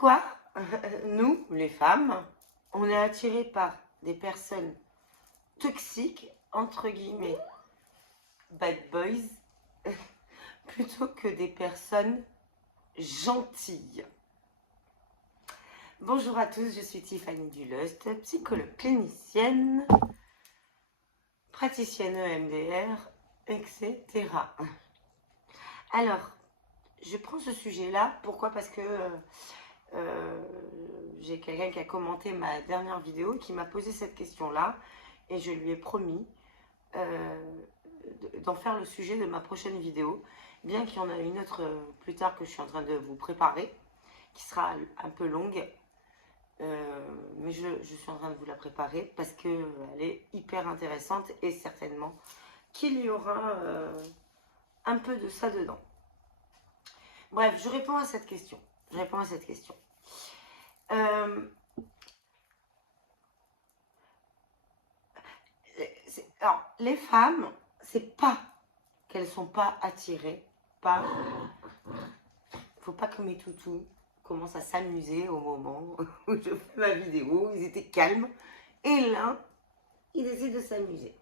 Pourquoi nous, les femmes, on est attirés par des personnes toxiques, entre guillemets, bad boys, plutôt que des personnes gentilles? Bonjour à tous, je suis Tiffany Dulust, psychologue clinicienne, praticienne EMDR, etc. Alors, je prends ce sujet-là, pourquoi? Parce que j'ai quelqu'un qui a commenté ma dernière vidéo qui m'a posé cette question-là et je lui ai promis d'en faire le sujet de ma prochaine vidéo, bien qu'il y en a une autre plus tard que je suis en train de vous préparer, qui sera un peu longue, mais je suis en train de vous la préparer parce qu'elle est hyper intéressante et certainement qu'il y aura un peu de ça dedans. Bref, je réponds à cette question. Alors, les femmes, c'est pas qu'elles sont pas attirées par... Faut pas que mes toutous commencent à s'amuser au moment où je fais ma vidéo. Ils étaient calmes. Et là, ils essaient de s'amuser.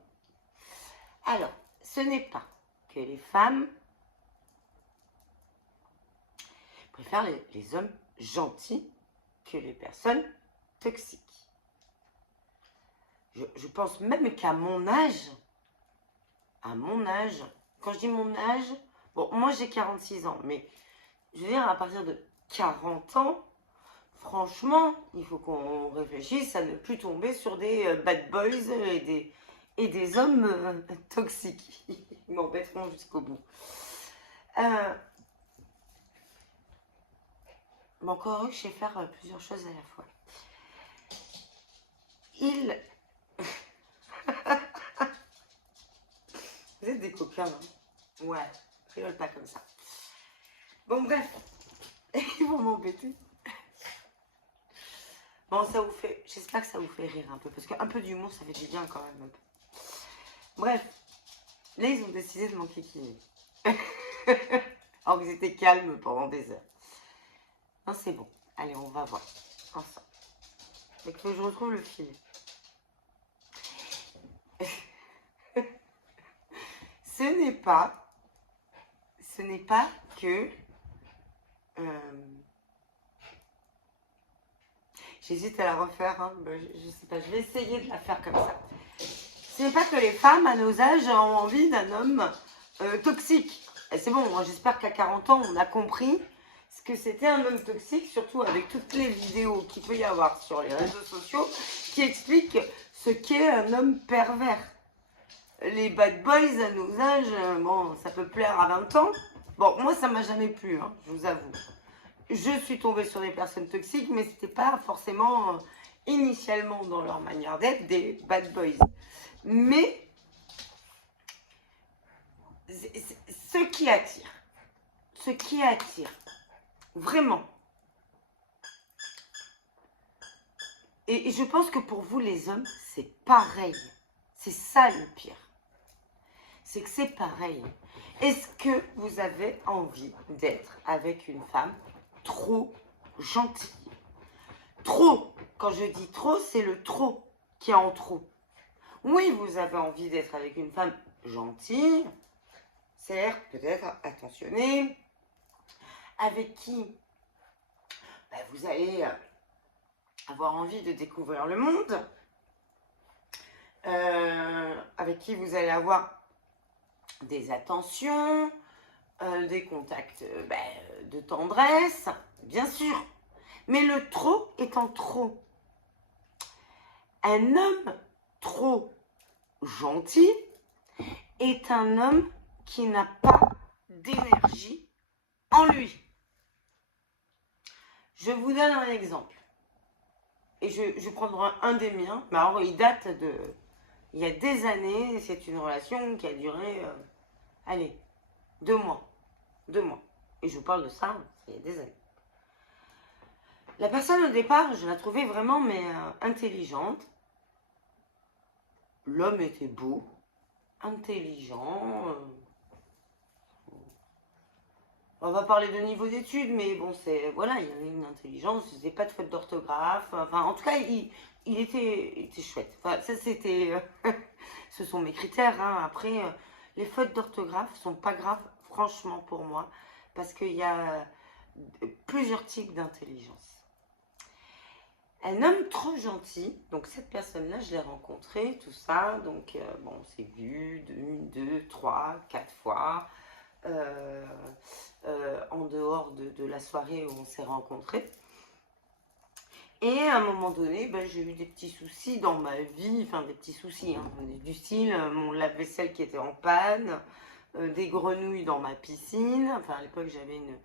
Alors, ce n'est pas que les femmes préfèrent les hommes gentils que les personnes toxiques. Je pense même qu'à mon âge, quand je dis mon âge, bon, moi j'ai 46 ans, mais je veux dire, à partir de 40 ans, franchement, il faut qu'on réfléchisse à ne plus tomber sur des bad boys et des hommes toxiques. Ils m'embêteront jusqu'au bout. Mais encore eux, je sais faire plusieurs choses à la fois. Vous êtes des coquins, hein? Ouais, rigole pas comme ça. Bon, bref, ils vont m'embêter. Bon, ça vous fait... J'espère que ça vous fait rire un peu, parce qu'un peu d'humour, ça fait du bien quand même. Un peu. Bref, là, ils ont décidé de m'enquiquiner. Alors qu'ils étaient calmes pendant des heures. Non, c'est bon. Allez, on va voir ensemble. Il faut que je retrouve le fil. Ce n'est pas que... J'hésite à la refaire, hein. Je sais pas, je vais essayer de la faire comme ça. Ce n'est pas que les femmes à nos âges ont envie d'un homme toxique. Et c'est bon, moi j'espère qu'à 40 ans on a compris ce que c'était un homme toxique, surtout avec toutes les vidéos qu'il peut y avoir sur les réseaux sociaux qui expliquent ce qu'est un homme pervers. Les bad boys à nos âges, bon, ça peut plaire à 20 ans. Bon, moi ça m'a jamais plu, hein, je vous avoue. Je suis tombée sur des personnes toxiques, mais c'était pas forcément initialement dans leur manière d'être des bad boys. Mais ce qui attire, vraiment, et je pense que pour vous les hommes, c'est pareil. C'est ça le pire. C'est que c'est pareil. Est-ce que vous avez envie d'être avec une femme trop gentille? Trop, quand je dis trop, c'est le trop qui est en trop. Oui, vous avez envie d'être avec une femme gentille, certes, peut-être attentionnée, avec qui vous allez avoir envie de découvrir le monde, avec qui vous allez avoir des attentions, des contacts de tendresse, bien sûr. Mais le trop étant trop. Un homme trop gentil est un homme qui n'a pas d'énergie en lui. Je vous donne un exemple. Et je prendrai un des miens. Mais alors, il date de... Il y a des années, c'est une relation qui a duré... allez, 2 mois. 2 mois. Et je vous parle de ça, il y a des années. La personne au départ, je la trouvais vraiment intelligente. L'homme était beau, intelligent, On va parler de niveau d'études, mais bon, c'est voilà, il y avait une intelligence, il faisait pas de faute d'orthographe. Enfin, en tout cas, il était chouette. Enfin, ça, c'était. Ce sont mes critères. Hein. Après, les fautes d'orthographe sont pas graves, franchement, pour moi, parce qu'il y a plusieurs types d'intelligence. Un homme trop gentil, donc cette personne-là, je l'ai rencontrée, tout ça, donc bon, on s'est vu une, deux, trois, quatre fois. En dehors de la soirée où on s'est rencontrés. Et à un moment donné, ben, j'ai eu des petits soucis dans ma vie, enfin des petits soucis, hein, du style mon lave-vaisselle qui était en panne, des grenouilles dans ma piscine, enfin à l'époque j'avais une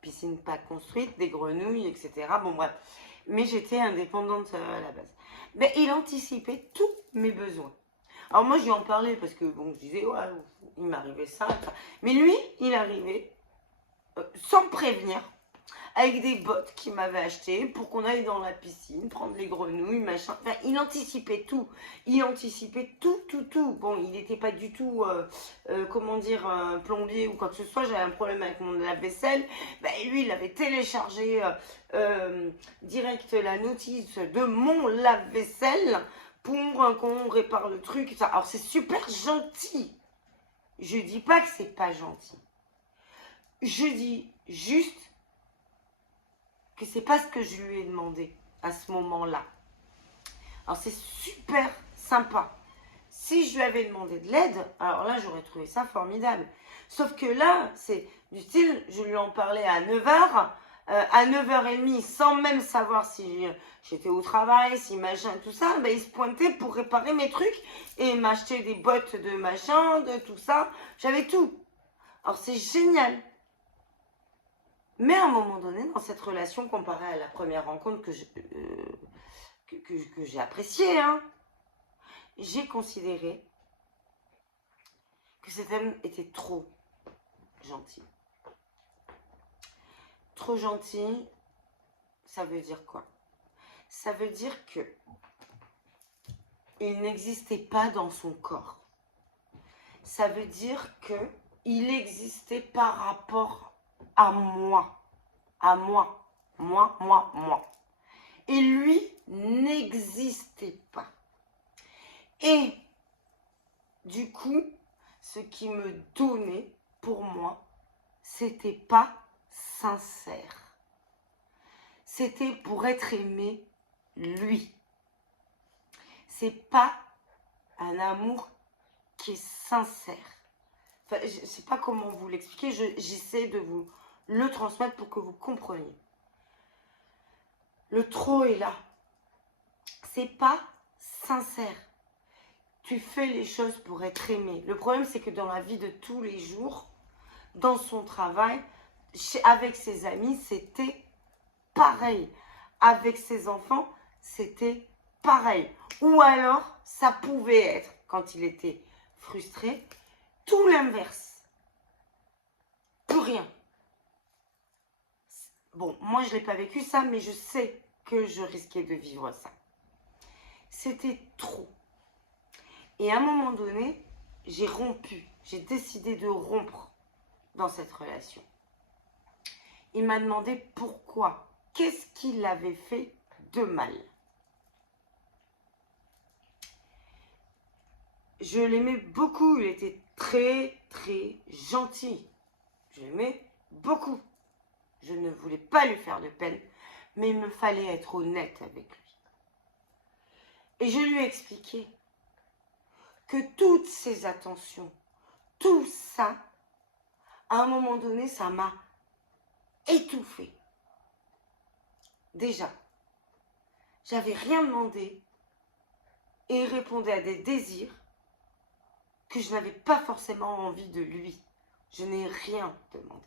piscine pas construite, des grenouilles, etc. Bon bref, mais j'étais indépendante à la base. Mais il anticipait tous mes besoins. Alors moi, je lui en parlais parce que, bon, je disais, ouais, il m'arrivait ça. Mais lui, il arrivait sans me prévenir, avec des bottes qu'il m'avait achetées pour qu'on aille dans la piscine, prendre les grenouilles, machin. Enfin, il anticipait tout. Il anticipait tout, tout, tout. Bon, il n'était pas du tout, comment dire, un plombier ou quoi que ce soit. J'avais un problème avec mon lave-vaisselle. Ben, lui, il avait téléchargé direct la notice de mon lave-vaisselle pour qu'on répare le truc. Alors, c'est super gentil. Je dis pas que c'est pas gentil. Je dis juste que c'est pas ce que je lui ai demandé à ce moment-là. Alors, c'est super sympa. Si je lui avais demandé de l'aide, alors là, j'aurais trouvé ça formidable. Sauf que là, c'est du style, je lui en parlais à 9h, à 9h30, sans même savoir si j'étais au travail, si machin, tout ça, ben, il se pointait pour réparer mes trucs et m'acheter des bottes de machin, de tout ça. J'avais tout. Alors, c'est génial. Mais à un moment donné, dans cette relation, comparée à la première rencontre que j'ai appréciée, hein, j'ai considéré que cet homme était trop gentil. Trop gentil, ça veut dire quoi? Ça veut dire que il n'existait pas dans son corps. Ça veut dire que il existait par rapport à moi. À moi. Moi. Et lui n'existait pas. Et du coup, ce qui me donnait, pour moi, c'était pas sincère. C'était pour être aimé, lui. C'est pas un amour qui est sincère. Enfin, je ne sais pas comment vous l'expliquer, j'essaie de vous le transmettre pour que vous compreniez. Le trop est là. C'est pas sincère. Tu fais les choses pour être aimé. Le problème, c'est que dans la vie de tous les jours, dans son travail, avec ses amis, c'était pareil. Avec ses enfants, c'était pareil. Ou alors, ça pouvait être, quand il était frustré, tout l'inverse. Plus rien. Bon, moi, je ne l'ai pas vécu ça, mais je sais que je risquais de vivre ça. C'était trop. Et à un moment donné, j'ai rompu. J'ai décidé de rompre dans cette relation. Il m'a demandé pourquoi. Qu'est-ce qu'il avait fait de mal? Je l'aimais beaucoup. Il était très, très gentil. Je l'aimais beaucoup. Je ne voulais pas lui faire de peine, mais il me fallait être honnête avec lui. Et je lui ai expliqué que toutes ces attentions, tout ça, à un moment donné, ça m'a étouffée. Déjà, j'avais rien demandé et il répondait à des désirs que je n'avais pas forcément envie de lui. Je n'ai rien demandé.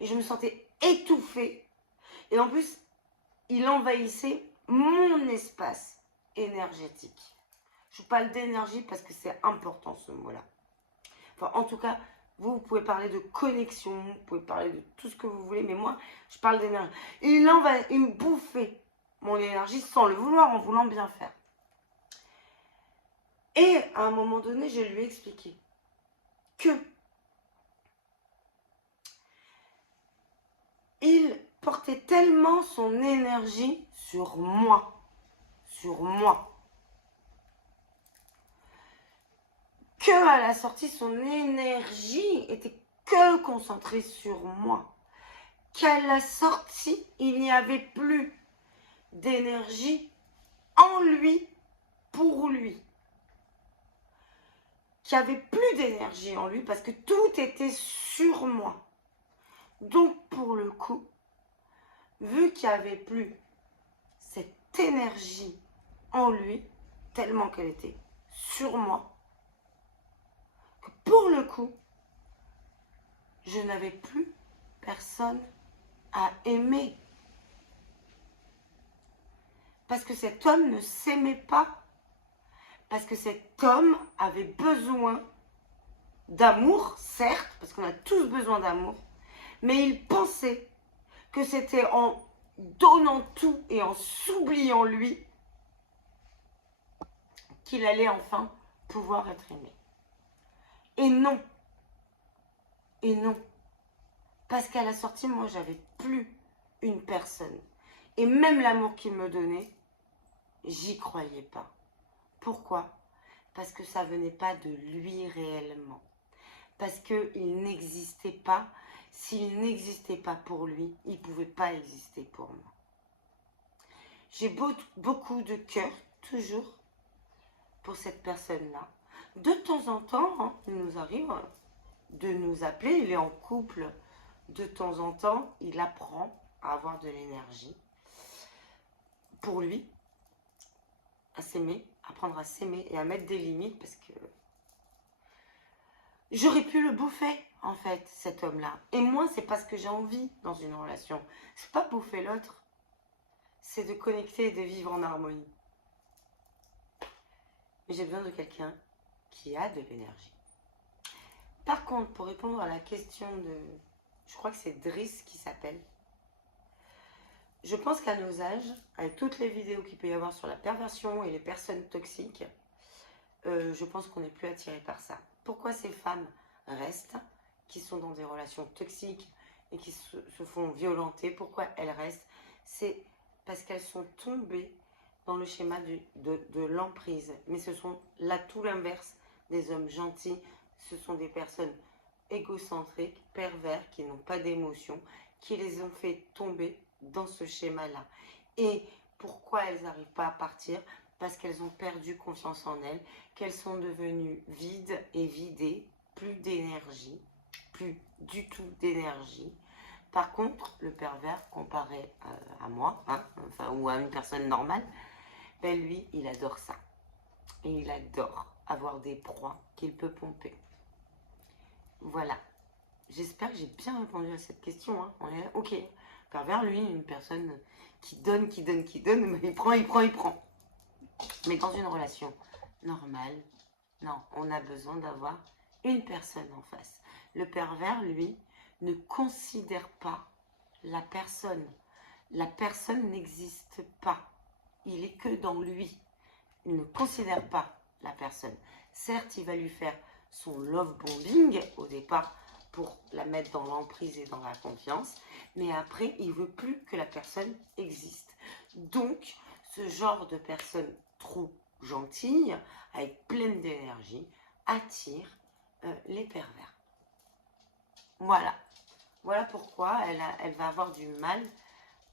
Et je me sentais étouffée. Et en plus, il envahissait mon espace énergétique. Je vous parle d'énergie parce que c'est important ce mot-là. Enfin, en tout cas, vous pouvez parler de connexion, vous pouvez parler de tout ce que vous voulez, mais moi, je parle d'énergie. Il me bouffait mon énergie sans le vouloir, en voulant bien faire. Et à un moment donné, je lui ai expliqué que il portait tellement son énergie sur moi, que à la sortie, son énergie était que concentrée sur moi. Qu'à la sortie, il n'y avait plus d'énergie en lui, pour lui. Qu'il n'y avait plus d'énergie en lui parce que tout était sur moi. Donc, pour le coup, vu qu'il n'y avait plus cette énergie en lui, tellement qu'elle était sur moi, que pour le coup, je n'avais plus personne à aimer. Parce que cet homme ne s'aimait pas. Parce que cet homme avait besoin d'amour, certes, parce qu'on a tous besoin d'amour, mais il pensait que c'était en donnant tout et en s'oubliant lui qu'il allait enfin pouvoir être aimé. Et non. Et non. Parce qu'à la sortie, moi, j'avais plus une personne. Et même l'amour qu'il me donnait, j'y croyais pas. Pourquoi? Parce que ça venait pas de lui réellement. Parce qu'il n'existait pas. S'il n'existait pas pour lui, il ne pouvait pas exister pour moi. J'ai beaucoup de cœur, toujours, pour cette personne-là. De temps en temps, hein, il nous arrive de nous appeler. Il est en couple. De temps en temps, il apprend à avoir de l'énergie pour lui, à s'aimer, apprendre à s'aimer et à mettre des limites parce que j'aurais pu le bouffer, en fait, cet homme-là. Et moi, c'est pas ce que j'ai envie dans une relation. C'est pas bouffer l'autre. C'est de connecter et de vivre en harmonie. Mais j'ai besoin de quelqu'un qui a de l'énergie. Par contre, pour répondre à la question de... Je crois que c'est Driss qui s'appelle. Je pense qu'à nos âges, avec toutes les vidéos qu'il peut y avoir sur la perversion et les personnes toxiques, je pense qu'on n'est plus attiré par ça. Pourquoi ces femmes restent, qui sont dans des relations toxiques et qui se font violenter, pourquoi elles restent? C'est parce qu'elles sont tombées dans le schéma de l'emprise. Mais ce sont là tout l'inverse des hommes gentils. Ce sont des personnes égocentriques, pervers, qui n'ont pas d'émotion, qui les ont fait tomber dans ce schéma-là. Et pourquoi elles n'arrivent pas à partir? Parce qu'elles ont perdu confiance en elles, qu'elles sont devenues vides et vidées, plus d'énergie, plus du tout d'énergie. Par contre, le pervers, comparé à moi, hein, enfin, ou à une personne normale, ben lui, il adore ça. Et il adore avoir des proies qu'il peut pomper. Voilà. J'espère que j'ai bien répondu à cette question. Hein. On est ok. Pervers, lui, une personne qui donne, mais il prend. Mais dans une relation normale, non, on a besoin d'avoir une personne en face. Le pervers, lui, ne considère pas la personne. La personne n'existe pas. Il est que dans lui. Il ne considère pas la personne. Certes, il va lui faire son love bombing au départ pour la mettre dans l'emprise et dans la confiance, mais après, il veut plus que la personne existe. Donc, ce genre de personne trop gentille, avec pleine d'énergie, attire les pervers. Voilà. Voilà pourquoi elle va avoir du mal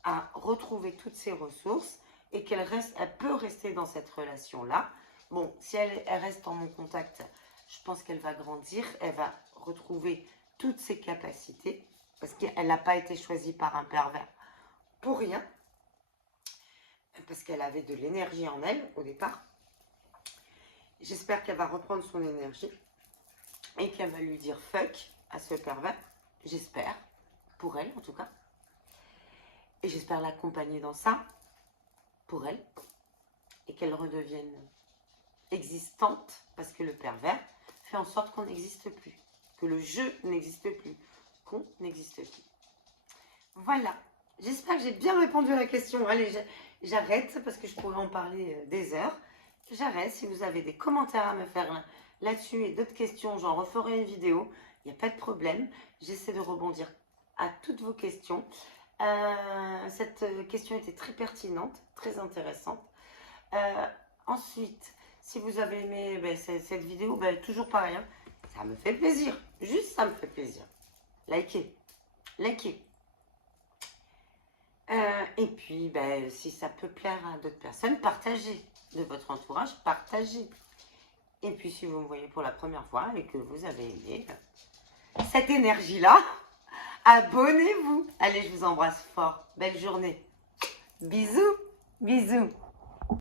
à retrouver toutes ses ressources et qu'elle peut rester dans cette relation-là. Bon, si elle reste en mon contact, je pense qu'elle va grandir, elle va retrouver toutes ses capacités, parce qu'elle n'a pas été choisie par un pervers pour rien, parce qu'elle avait de l'énergie en elle au départ. J'espère qu'elle va reprendre son énergie et qu'elle va lui dire fuck à ce pervers, j'espère, pour elle en tout cas. Et j'espère l'accompagner dans ça, pour elle, et qu'elle redevienne existante, parce que le pervers fait en sorte qu'on n'existe plus, que le jeu n'existe plus, qu'on n'existe plus. Voilà, j'espère que j'ai bien répondu à la question. Allez, j'arrête, parce que je pourrais en parler des heures. J'arrête. Si vous avez des commentaires à me faire là-dessus et d'autres questions, j'en referai une vidéo. Il n'y a pas de problème. J'essaie de rebondir à toutes vos questions. Cette question était très pertinente, très intéressante. Ensuite, si vous avez aimé cette vidéo, toujours pareil, hein, ça me fait plaisir. Juste, ça me fait plaisir. Likez. Likez. Et puis, si ça peut plaire à d'autres personnes, partagez. De votre entourage, partagez. Et puis, si vous me voyez pour la première fois et que vous avez aimé cette énergie-là, abonnez-vous. Allez, je vous embrasse fort. Belle journée. Bisous. Bisous.